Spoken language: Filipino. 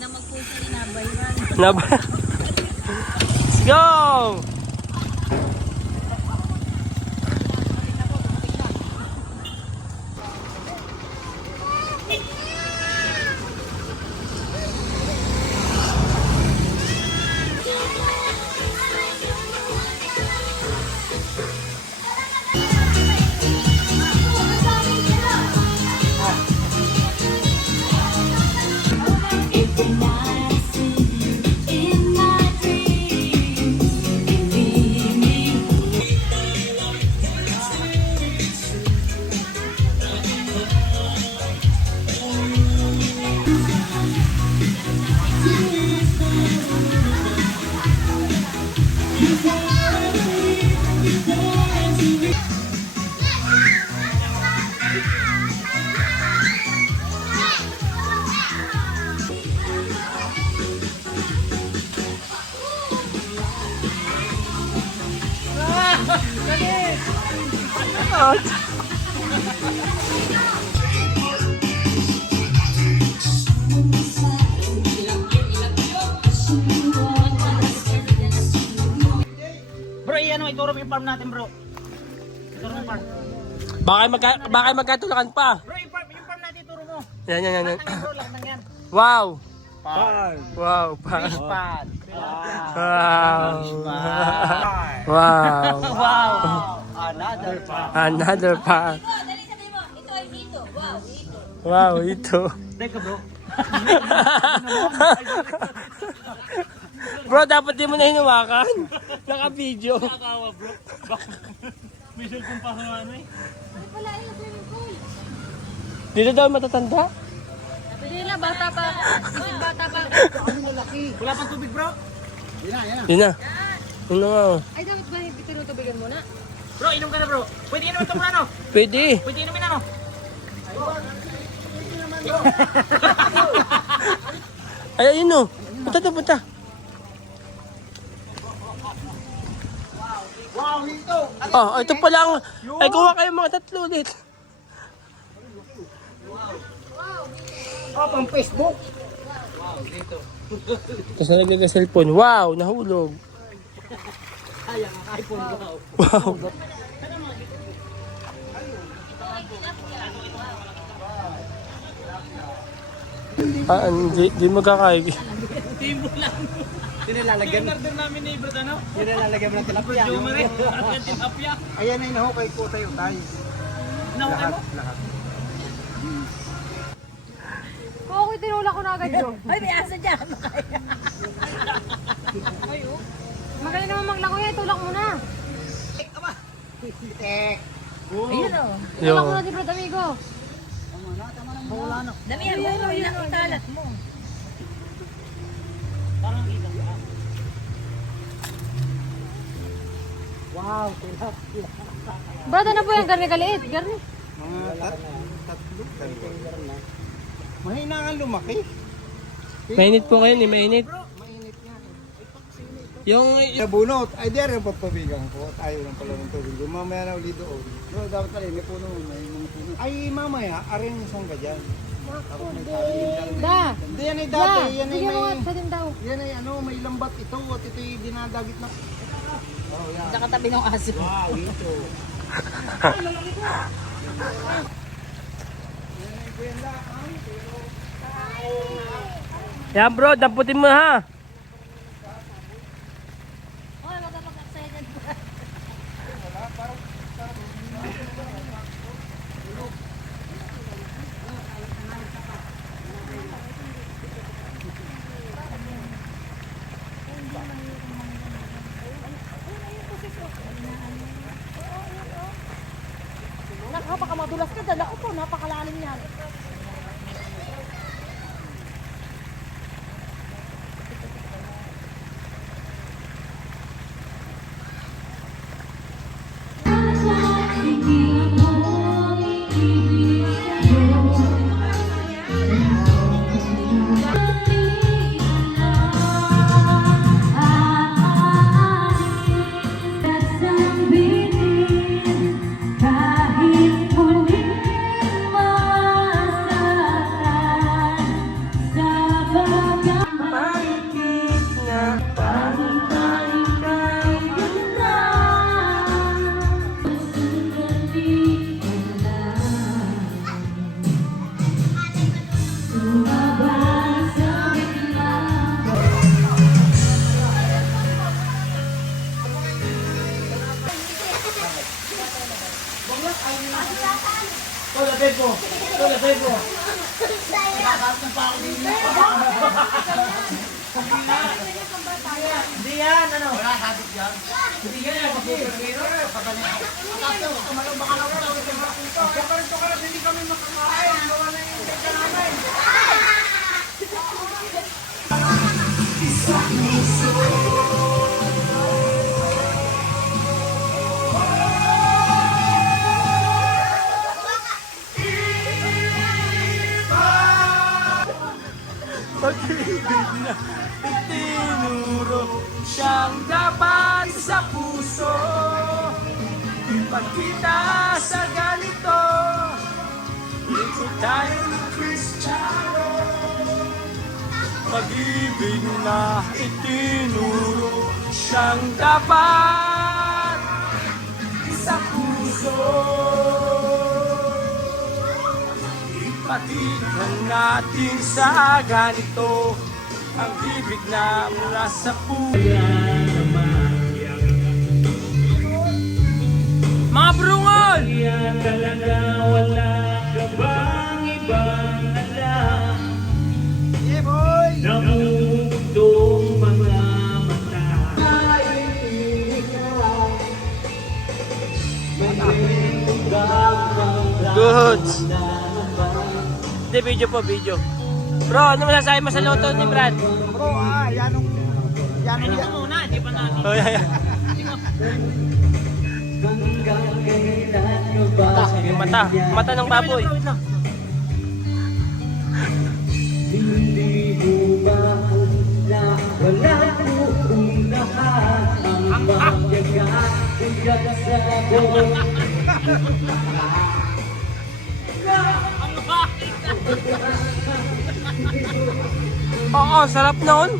Maganda mag-push na inabayran. Let's go! Bro, iyan mo, ituro mo yung farm natin, bro. Ituro mo yung farm. Baka magkatulakan pa. Bro, yung farm natin, ituro mo. Yan. Lahat ng yan, bro, lahat ng yan. Wow! Farm. Wow! Fish pond. Wow! Wow. Wow! Another farm. Another pa. Dali sabihin mo, ito ay hito. Wow, hito. Wow, ito. Teka, bro. Bro, dapat di mo na hinawakan. Naka-video. Nakakawa, bro. May cellphone pa sa ano eh. Ano pala yung swimming pool? Dito daw matatanda. Sabi nila, bata pa. Isip bata pa. Wala pang tubig, bro. Yun na. Yun na nga. Ay, dapat ba tinutubigan muna? Bro, inom ka na, bro. Pwede inom ito muna, no? Pwede. Pwede inumin, ano? Ay, ayun o. Punta. Wow, ito. Oh, ito pala ang... Ay, kuha kayo mga tatlo ulit. Oh, pang Facebook. Tapos nalaglag ang cellphone. Wow, nahulog. Ay, ang iPhone, wow. Wow. Hindi magkakaig. Timo lang. Tinalalagyan. Order namin ni Ibrat, ano? Nilalagyan mo ng tilapia. Jumere. Ang tilapia. Ayan ay nahukay po tayo tayo. Naukay mo? Lahat. Kung ako'y tinulak ko na agad yun. Ay, may asa dyan. Magaling naman maglangoy. Tulak mo na. Ayun o. Tulak mo na, di Brad Amigo. Damihan mo. Italat mo. Parang kita. Wow, tilapia. Brad, ano po yung garni kaliit? Garni. Mga tatlo. Mahina kang lumaki. Mainit po ngayon, mainit. Mainit nga. Yung... Nabunot. Ay, di rin papabigang ko. Tayo lang pala ng tubig. Mamaya na ulit doon. No, dapat pala, may puno. May mga puno. Ay, mamaya, aring isang gadyan. Da. Hindi, yan ay dati. Yan ay Bigyan mo nga may... sa din daw. Yan ay ano, may lambat ito. At ito'y dinadagit na. Oh, yan. Nakatabi ng aso. Wow, ito. Yan bro, damputin mo ha. Hoy, magpapakaksaya dyan. Baka madulas ka dyan. Ako po, napakalalim yan. Kahit muling yan, ano? Wala, habit yan. Hindi yan, pero hindi kami makakain. Gawa na yung teka namin. Pag-ibig na itinuro siyang dapat sa puso. Pagkita sa ganito, ikot tayo ng Kristiyano. Pag-ibig na itinuro siyang dapat sa puso. Ipatigan natin sa ganito ang ibig na mula sa puso. Mga brungol! Talaga wala ka bang ibang alam? Yeah, boy! Namumutong mga mata. Good! Hindi, video po, video. Bro, ano masasabi mo sa loto ni Brad? Bro, yan Muna, di pa natin. Oh, yeah, yeah. Mata, mata ng baboy. Oo, sarap noon.